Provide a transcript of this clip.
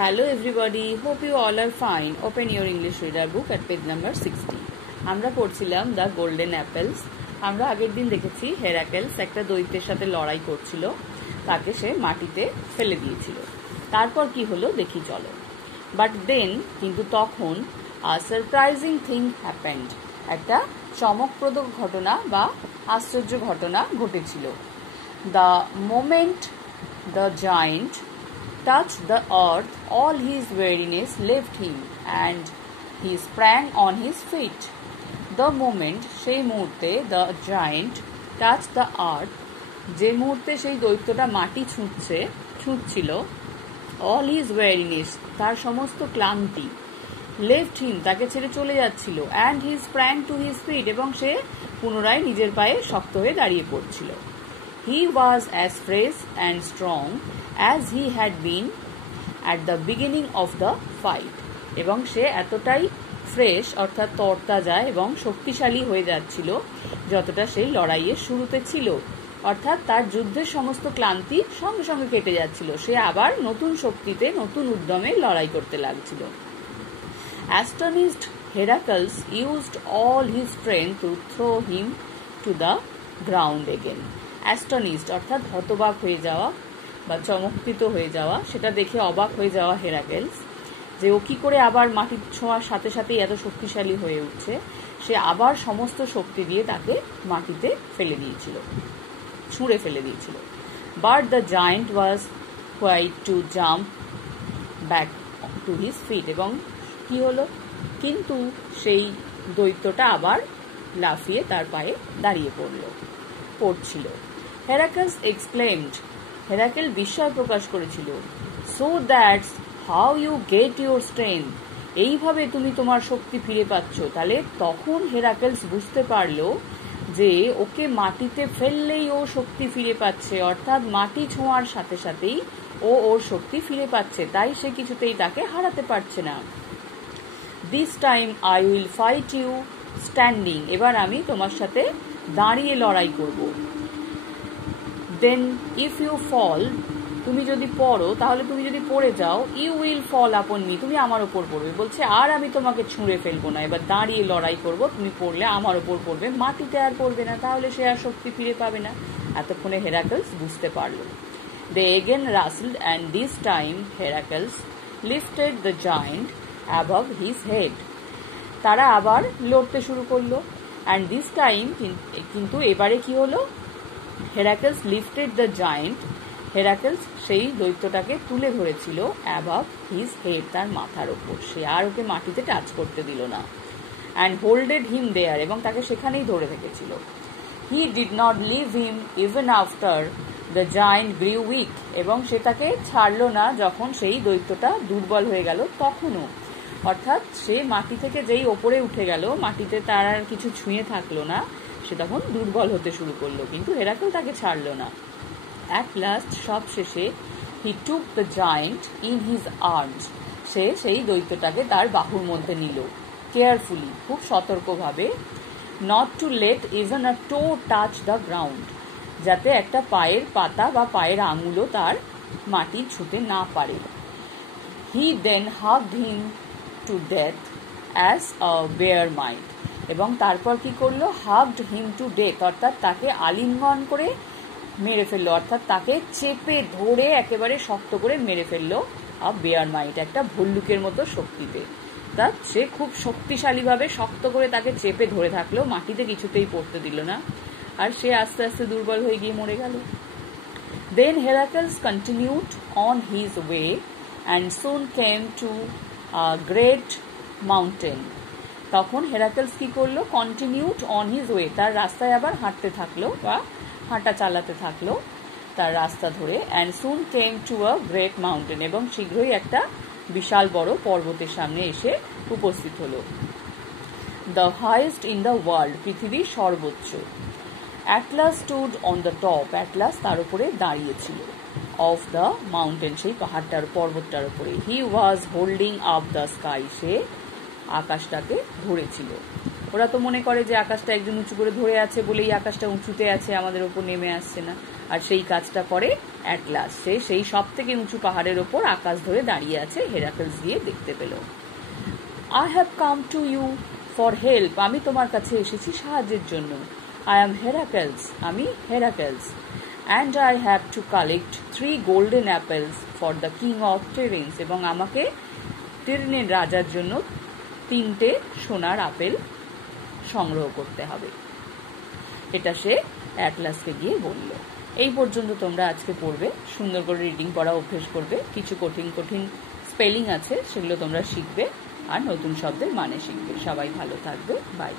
Hello everybody, hope you all are fine. Open your English reader book at page number 60. আমরা পড়ছিলাম the golden apples. আমরা আগের দিন দেখেছি হেরাকেলস একটা দৈত্যের সাথে লড়াই করছিল, তাকে সে মাটিতে ফেলে দিয়েছিল। তারপর কি হলো দেখি চলো। বাট দেন, কিন্তু তখন আ সারপ্রাইজিং থিং হ্যাপেন্ড, একটা চমকপ্রদ ঘটনা বা আশ্চর্য ঘটনা ঘটেছিল। The moment the giant touched the earth, all his weariness left him, and he sprang on his feet. The moment, সেই মুহূর্তে, the giant touched the earth, যে মুহূর্তে সেই দৈত্যটা মাটি ছুঁচ্ছিল, all his weariness, তার সমস্ত ক্লান্তি, left him, তাকে ছেড়ে চলে যাচ্ছিল, and he sprang to his feet, এবং সে পুনরায় নিজের পায়ে শক্ত হয়ে দাঁড়িয়ে পড়ছিল। He was as fresh and strong as he had been at the beginning of the fight. এবং সে এতটাই ফ্রেশ অর্থাৎ তরতাজা এবং শক্তিশালী হয়ে যাচ্ছিল যতটা সেই লড়াইয়ের শুরুতে ছিল। অর্থাৎ তার যুদ্ধের সমস্ত ক্লান্তি সঙ্গে সঙ্গে কেটে যাচ্ছিল, সে আবার নতুন শক্তিতে নতুন উদ্যমে লড়াই করতে লাগছিল। Astonished, Heracles used all his strength to throw him to the ground again. Astonished অর্থাৎ হতবাক হয়ে যাওয়া বা চমকিত হয়ে যাওয়া, সেটা দেখে অবাক হয়ে যাওয়া হেরাকেলস, যে ও কি করে আবার মাটির ছোঁয়ার সাথে সাথেই এত শক্তিশালী হয়ে উঠছে। সে আবার সমস্ত শক্তি দিয়ে তাকে মাটিতে ছুঁড়ে ফেলে দিয়েছিল। But the giant was quite to jump back to his feet, এবং কি হলো, কিন্তু সেই দৈত্যটা আবার লাফিয়ে তার পায়ে দাঁড়িয়ে পড়ছিল। হেরাকেলস এক্সক্লেমড, হেরাকেল বিস্ময় প্রকাশ করেছিল, so that's how you get your strength, এইভাবে তুমি তোমার শক্তি ফিরে পাচ্ছ। তাহলে তখন হেরাকেলস বুঝতে পারলো যে ওকে মাটিতে ফেললেই ও শক্তি ফিরে পাচ্ছে, অর্থাৎ মাটি ছোঁয়ার সাথে সাথেই ও ওর শক্তি ফিরে পাচ্ছে, তাই সে কিছুতেই তাকে হারাতে পারছে না। This time I will fight you standing, এবার আমি তোমার সাথে দাঁড়িয়ে লড়াই করব। দেন ইফ ইউ ফল, তুমি যদি পড়ো, তাহলে তুমি যদি পড়ে যাও, ইউ উইল ফল আপন মি, তুমি আমার ওপর পড়বে। বলছে আর আমি তোমাকে ছুঁড়ে ফেলবো না, এবার দাঁড়িয়ে লড়াই করব, তুমি পড়লে আমার ওপর পড়বে, মাটিতে আর পড়বে না, তাহলে সে আর শক্তি ফিরে পাবে না। এতক্ষণে হেরাকেলস বুঝতে পারলো। They again wrestled, and this time Heracles lifted the giant above his head, তারা আবার লড়তে শুরু করলো। অ্যান্ড দিস টাইম, কিন্তু এবারে কি হলো, হেরাকেলস লিফটেড দ্য জায়েন্ট, হেরাকেলস সেই দৈত্যটাকে তুলে ধরেছিল অ্যাবভ হিজ হেড, তার মাথার ওপর, সে আর ওকে মাটিতে টাচ করতে দিল না। অ্যান্ড হোল্ডেড হিম দেয়ার, এবং তাকে সেখানেই ধরে রেখেছিল। He did not leave him even after the giant grew weak, এবং সে তাকে ছাড়লো না যখন সেই দৈত্যটা দুর্বল হয়ে গেল তখনও। অর্থাৎ সে মাটি থেকে যেই ওপরে উঠে গেল, মাটিতে তার আর কিছু ছুঁয়ে থাকলো না, সে তখন দুর্বল হতে শুরু করলো, কিন্তু হেরাকেল তাকে ছাড়লো না। অ্যাট লাস্ট, সব শেষে, he took the giant in his arms, সে সেই দৈত্যটাকে তার বাহুর মধ্যে নিল, কেয়ারফুলি, খুব সতর্কভাবে, not to let even a toe touch the ground, যাতে একটা পায়ের পাতা বা পায়ের আঙুলও তার মাটি ছুঁতে না পারে। He then hugged him to death as a bear might, এবং তারপর কি করলো, হাগড হিম টু ডেথ, অর্থাৎ তাকে আলিঙ্গন করে মেরে ফেললো, অর্থাৎ তাকে চেপে ধরে একেবারে শক্ত করে মেরে ফেললো আ বেয়ার মাইট, একটা ভল্লুকের মতো শক্তিতে। তা সে খুব শক্তিশালীভাবে শক্ত করে তাকে চেপে ধরে থাকলো, মাটিতে কিছুতেই পড়তে দিল না, আর সে আস্তে আস্তে দুর্বল হয়ে গিয়ে মরে গেল। Then Heracles continued on his way and soon came to a great mountain, তখন হেরাকেলস কি করলো, কন্টিনিউড অন হিজ ওয়ে, তার রাস্তায় আবার হাঁটতে থাকলো বা হাঁটা চালাতে থাকলো তার রাস্তা ধরে। And soon came to a great mountain, এবং শীঘ্রই একটা বিশাল বড় পর্বতের সামনে এসে উপস্থিত হলো। The highest in the world, পৃথিবীর সর্বোচ্চ। Atlas stood on the top, Atlas তার উপরে দাঁড়িয়েছিল, অফ দ্য মাউন্টেন, সেই পাহাড়টার পর্বতটার উপরে। He was holding up the sky, সে আকাশটাকে ধরেছিল। ওরা তো মনে করে যে আকাশটা একজন উঁচু করে ধরে আছে বলেই আকাশটা উঁচুতে আছে, আমাদের ওপর নেমে আসছে না, আর সেই কাজটা করে অ্যাটলাস। সে সেই সব থেকে উঁচু পাহাড়ের ওপর আকাশ ধরে দাঁড়িয়ে আছে, হেরাক্লেস গিয়ে দেখতে পেল। I have come to you for help, আমি তোমার কাছে এসেছি সাহায্যের জন্য। I am Heracles, আমি Heracles. And I have to collect 3 golden apples for the king of Tiryns, এবং আমাকে টিরিনের রাজার জন্য 3টে সোনার আপেল সংগ্রহ করতে হবে। এটা সে অ্যাটলাসকে গিয়ে বলল। এই পর্যন্ত তোমরা আজকে পড়বে, সুন্দর করে রিডিং পড়া অভ্যেস করবে। কিছু কঠিন কঠিন স্পেলিং আছে, সেগুলো তোমরা শিখবে আর নতুন শব্দের মানে শিখবে। সবাই ভালো থাকবে, বাই।